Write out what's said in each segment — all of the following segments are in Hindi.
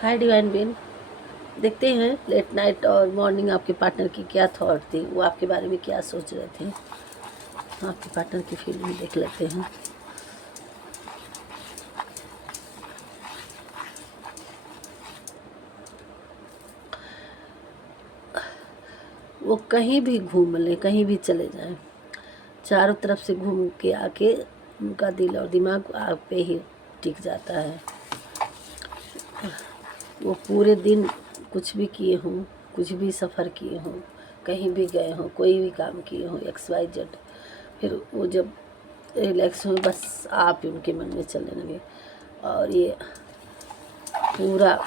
हाय डिवाइन बीन। देखते हैं लेट नाइट और मॉर्निंग आपके पार्टनर की क्या थॉट थी, वो आपके बारे में क्या सोच रहे थे। आपके पार्टनर की फीलिंग देख लेते हैं। वो कहीं भी घूम लें, कहीं भी चले जाएं, चारों तरफ से घूम के आके उनका दिल और दिमाग आप पे ही टिक जाता है। वो पूरे दिन कुछ भी किए हों, कुछ भी सफ़र किए हों, कहीं भी गए हों, कोई भी काम किए हों, XYZ, फिर वो जब रिलैक्स हुए बस आप ही उनके मन में चलने लगे। और ये पूरा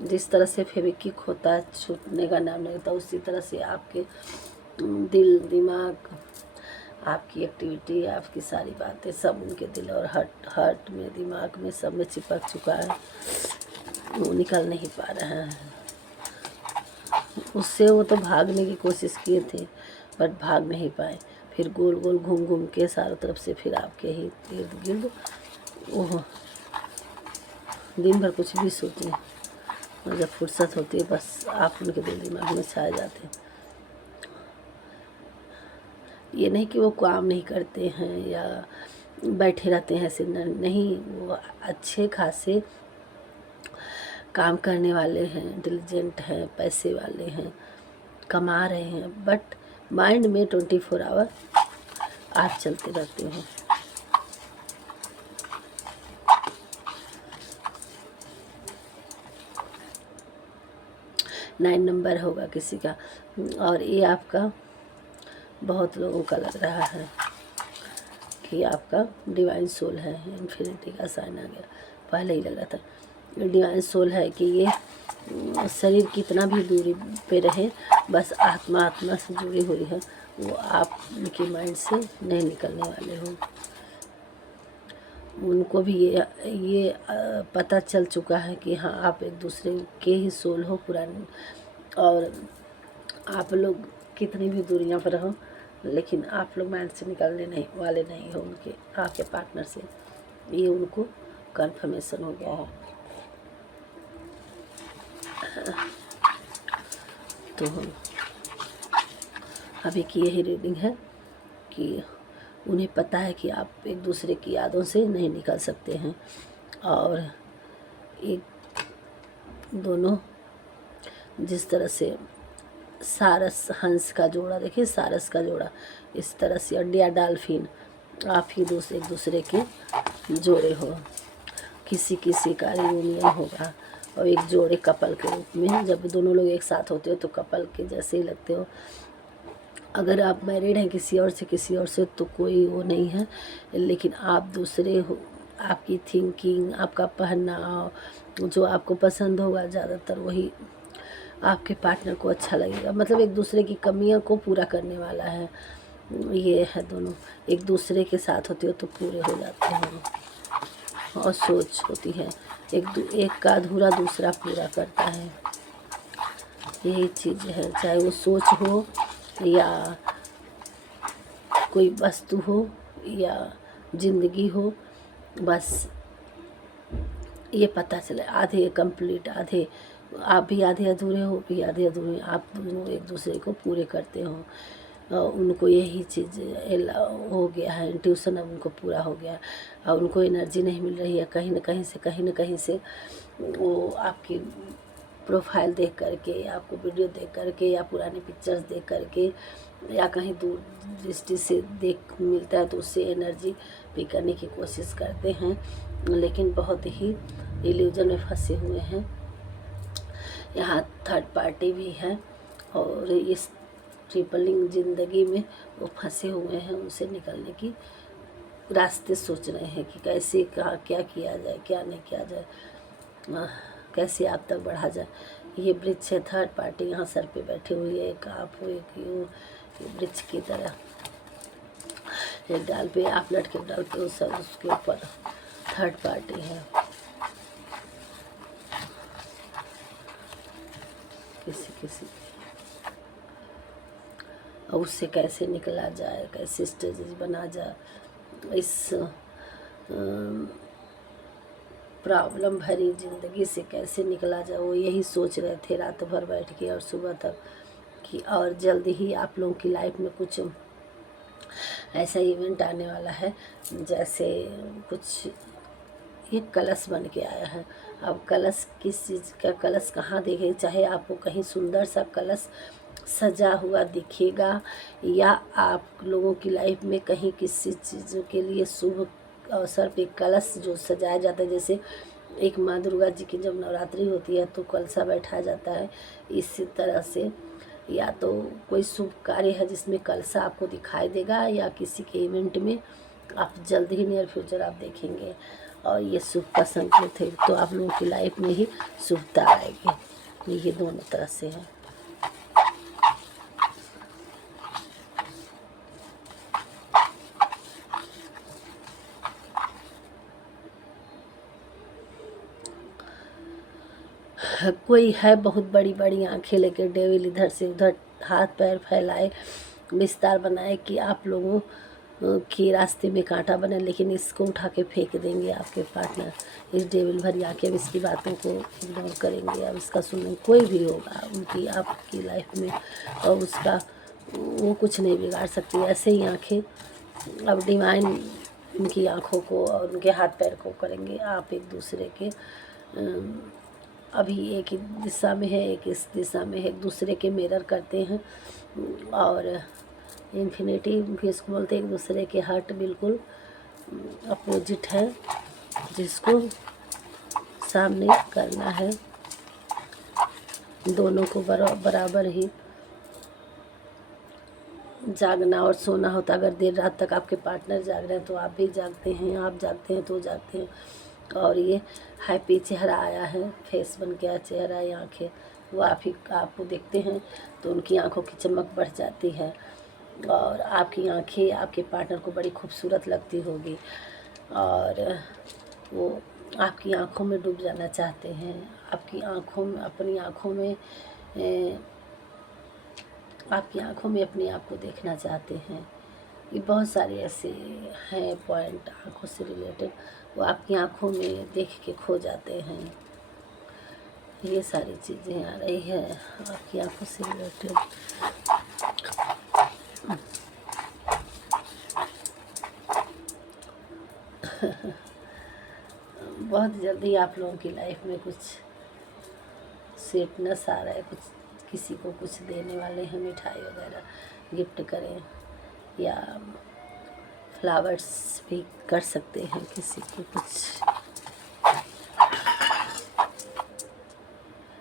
जिस तरह से फेविक्विक होता है, छूटने का नाम नहीं होता, उसी तरह से आपके दिल दिमाग, आपकी एक्टिविटी, आपकी सारी बातें सब उनके दिल और हर्ट में, दिमाग में, सब में चिपक चुका है। वो निकल नहीं पा रहा है उससे। वो तो भागने की कोशिश किए थे बट भाग नहीं पाए। फिर गोल गोल घूम घूम के चारों तरफ से फिर आपके ही इर्द गिर्द ओह दिन भर कुछ भी सोचें, और जब फुर्सत होती है बस आप उनके दिल दिमाग में छा जाते हैं। ये नहीं कि वो काम नहीं करते हैं या बैठे रहते हैं ऐसे, नहीं, वो अच्छे खासे काम करने वाले हैं, डिलीजेंट हैं, पैसे वाले हैं, कमा रहे हैं, बट माइंड में 24 आवर आप चलते रहते हो। नाइन नंबर होगा किसी का, और ये आपका बहुत लोगों का लग रहा है कि आपका डिवाइन सोल है। इन्फिनिटी का साइन आ गया, पहले ही लग रहा था। डिवाइन सोल है कि ये शरीर कितना भी दूरी पे रहे, बस आत्मा आत्मा से जुड़ी हुई है। वो आप उनके माइंड से नहीं निकलने वाले हो। उनको भी ये पता चल चुका है कि हाँ, आप एक दूसरे के ही सोल हो पुरानी, और आप लोग कितनी भी दूरियां पर रहो, लेकिन आप लोग माइंड से निकलने नहीं वाले नहीं हो उनके, आपके पार्टनर से। ये उनको कंफर्मेशन हो गया है। तो अभी की यही रीडिंग है कि उन्हें पता है कि आप एक दूसरे की यादों से नहीं निकल सकते हैं, और एक दोनों जिस तरह से सारस हंस का जोड़ा, देखिए सारस का जोड़ा, इस तरह से अंडिया डाल्फिन, आप ही एक दूसरे के जोड़े हो। किसी किसी का रियूनियन होगा, और एक जोड़े कपल के रूप में, जब दोनों लोग एक साथ होते हो तो कपल के जैसे ही लगते हो। अगर आप मैरिड हैं किसी और से तो कोई वो नहीं है, लेकिन आप दूसरे हो। आपकी थिंकिंग, आपका पहनाव, जो आपको पसंद होगा ज़्यादातर वही आपके पार्टनर को अच्छा लगेगा। मतलब एक दूसरे की कमियों को पूरा करने वाला है। ये है, दोनों एक दूसरे के साथ होते हो तो पूरे हो जाते हैं। और सोच होती है, एक का अधूरा दूसरा पूरा करता है। यही चीज़ है, चाहे वो सोच हो या कोई वस्तु हो या जिंदगी हो, बस ये पता चले आधे कंप्लीट, आधे आप भी आधे अधूरे हो, भी आधे अधूरे, आप दोनों एक दूसरे को पूरे करते हो। उनको यही चीज़ हो गया है, इंट्यूशन अब उनको पूरा हो गया, और उनको एनर्जी नहीं मिल रही है कहीं न कहीं से वो आपकी प्रोफाइल देख करके, या आपको वीडियो देख करके, या पुरानी पिक्चर्स देख करके, या कहीं दूर दृष्टि से देख मिलता है तो उससे एनर्जी पिक करने की कोशिश करते हैं, लेकिन बहुत ही इल्यूजन में फंसे हुए हैं। यहाँ थर्ड पार्टी भी है, और इस ट्रिपलिंग ज़िंदगी में वो फंसे हुए हैं। उनसे निकलने की रास्ते सोच रहे हैं कि कैसे, कहाँ क्या किया जाए, क्या नहीं किया जाए, कैसे आप तक बढ़ा जाए। ये वृक्ष है, थर्ड पार्टी यहाँ सर पे बैठी हुई है, एक आप हो, एक यूँ, वृक्ष की तरह एक डाल पे आप लटके, डाल पे उस सर, उसके ऊपर थर्ड पार्टी है। किसी और उससे कैसे निकला जाए, कैसे स्ट्रेटजी बना जाए, इस प्रॉब्लम भरी ज़िंदगी से कैसे निकला जाए, वो यही सोच रहे थे रात भर बैठ के और सुबह तक कि और जल्दी ही आप लोगों की लाइफ में कुछ ऐसा इवेंट आने वाला है। जैसे कुछ ये कलश बन के आया है। अब कलश किस चीज़ का, कलश कहाँ देखे, चाहे आपको कहीं सुंदर सा कलश सजा हुआ दिखेगा या आप लोगों की लाइफ में कहीं किसी चीज़ के लिए शुभ अवसर पे कलश जो सजाया जाता है, जैसे एक माँ दुर्गा जी की जब नवरात्रि होती है तो कलशा बैठाया जाता है, इसी तरह से या तो कोई शुभ कार्य है जिसमें कलशा आपको दिखाई देगा या किसी के इवेंट में आप जल्द ही नियर फ्यूचर आप देखेंगे और ये शुभ का संकेत है। तो आप लोगों की लाइफ में ही शुभता आएगी। ये दोनों तरह से है। कोई है बहुत बड़ी बड़ी आंखें लेके डेविल इधर से उधर हाथ पैर फैलाए, विस्तार बनाए कि आप लोगों के रास्ते में कांटा बने, लेकिन इसको उठा के फेंक देंगे आपके पार्टनर। इस डेविल भरी आंखें अब इसकी बातों को इग्नोर करेंगे। अब इसका सुनेंगे, कोई भी होगा उनकी आपकी लाइफ में और उसका वो कुछ नहीं बिगाड़ सकती। ऐसे ही आंखें अब डिवाइन उनकी आंखों को और उनके हाथ पैर को करेंगे। आप एक दूसरे के अभी एक ही दिशा में है, एक इस दिशा में है, एक दूसरे के मिरर करते हैं और इन्फिनिटी भी इसको बोलते हैं। एक दूसरे के हार्ट बिल्कुल अपोजिट है, जिसको सामने करना है। दोनों को बराबर ही जागना और सोना होता। अगर देर रात तक आपके पार्टनर जाग रहे हैं तो आप भी जागते हैं, आप जागते हैं तो जागते हैं। और ये हैप्पी चेहरा आया है, फेस बन के आया चेहरा, ये आँखें वो आपको देखते हैं तो उनकी आँखों की चमक बढ़ जाती है और आपकी आँखें आपके पार्टनर को बड़ी खूबसूरत लगती होगी और वो आपकी आँखों में डूब जाना चाहते हैं। आपकी आँखों में अपनी आँखों में अपने आप को देखना चाहते हैं। ये बहुत सारे ऐसे हैं पॉइंट आँखों से रिलेटेड, वो आपकी आँखों में देख के खो जाते हैं। ये सारी चीज़ें आ रही है आपकी आँखों से रिलेटेड। बहुत जल्दी आप लोगों की लाइफ में कुछ स्वीटनेस आ रहा है, कुछ किसी को कुछ देने वाले हैं, मिठाई वगैरह गिफ्ट करें या फ्लावर्स भी कर सकते हैं किसी को कुछ।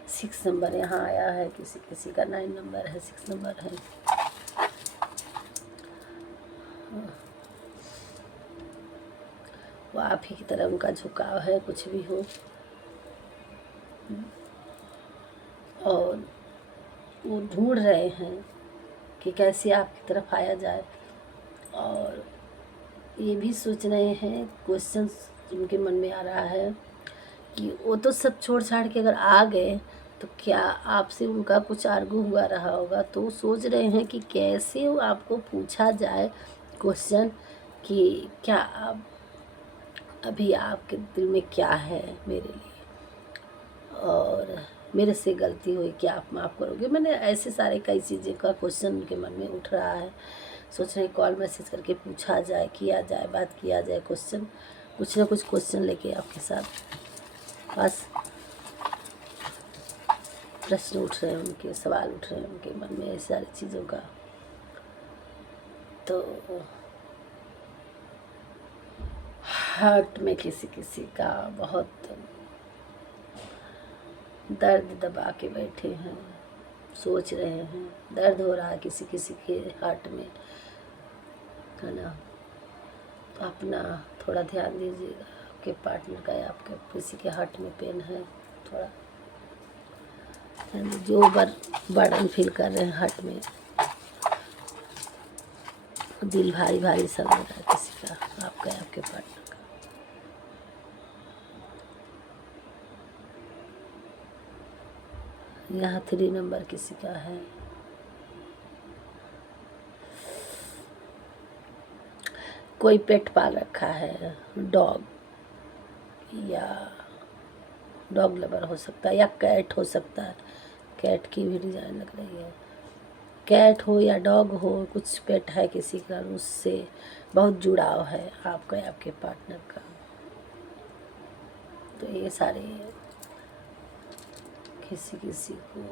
6 नंबर यहाँ आया है, किसी का 9 नंबर है, 6 नंबर है। वो आप ही की तरह उनका झुकाव है, कुछ भी हो, और वो ढूंढ रहे हैं कि कैसे आपकी तरफ आया जाए और ये भी सोच रहे हैं, क्वेश्चन उनके मन में आ रहा है कि वो तो सब छोड़ छाड़ के अगर आ गए तो क्या आपसे उनका कुछ आर्गू हुआ रहा होगा, तो सोच रहे हैं कि कैसे वो आपको पूछा जाए क्वेश्चन कि क्या आप अभी आपके दिल में क्या है मेरे लिए और मेरे से गलती हुई क्या आप माफ़ करोगे। मैंने ऐसे सारे कई चीज़ें का क्वेश्चन उनके मन में उठ रहा है। सोच रहे कॉल मैसेज करके पूछा जाए, किया जाए, बात किया जाए, क्वेश्चन कुछ ना कुछ क्वेश्चन लेके आपके साथ बस प्रश्न उठ रहे हैं उनके, सवाल उठ रहे हैं उनके मन में ऐसी सारी चीज़ों का। तो हार्ट में किसी किसी का बहुत दर्द दबा के बैठे हैं, सोच रहे हैं, दर्द हो रहा है किसी किसी के हार्ट में, है ना। तो अपना थोड़ा ध्यान दीजिएगा, आपके पार्टनर का या आपके किसी के हार्ट में पेन है, थोड़ा जो बर्डन फील कर रहे हैं हार्ट में, दिल भारी भारी सा लग रहा है किसी का, आपका या आपके पार्टनर का। यहाँ 3 नंबर किसी का है, कोई पेट पाल रखा है, डॉग, या डॉग लवर हो सकता है, या कैट हो सकता है, कैट की भी डिज़ाइन लग रही है। कैट हो या डॉग हो, कुछ पेट है किसी का, उससे बहुत जुड़ाव है आपका या आपके पार्टनर का। तो ये सारे किसी किसी को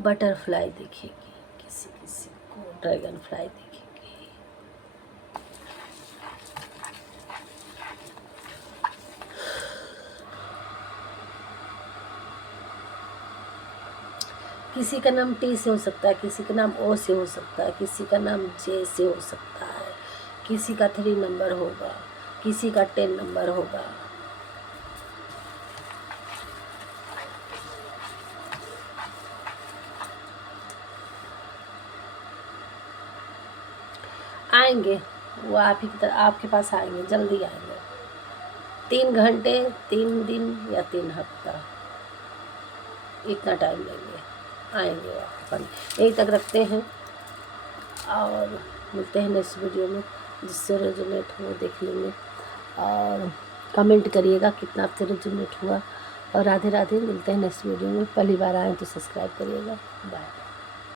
बटरफ्लाई दिखेगी, किसी किसी को ड्रैगन फ्लाई दिखेगी। किसी का नाम टी से हो सकता है, किसी का नाम ओ से हो सकता है, किसी का नाम जे से हो सकता है, किसी का 3 नंबर होगा, किसी का 10 नंबर होगा। आएंगे वो आप ही की तरह, आपके पास आएंगे, जल्दी आएंगे। 3 घंटे, 3 दिन या 3 हफ्ता, इतना टाइम लेंगे, आएंगे वो आपके पास। यही तक रखते हैं और मिलते हैं नेक्स्ट वीडियो में। जिससे रेजोनेट हो देख लेंगे और कमेंट करिएगा कितना आपसे रेजोनेट हुआ। और राधे राधे, मिलते हैं नेक्स्ट वीडियो में। पहली बार आए तो सब्सक्राइब करिएगा। बाय।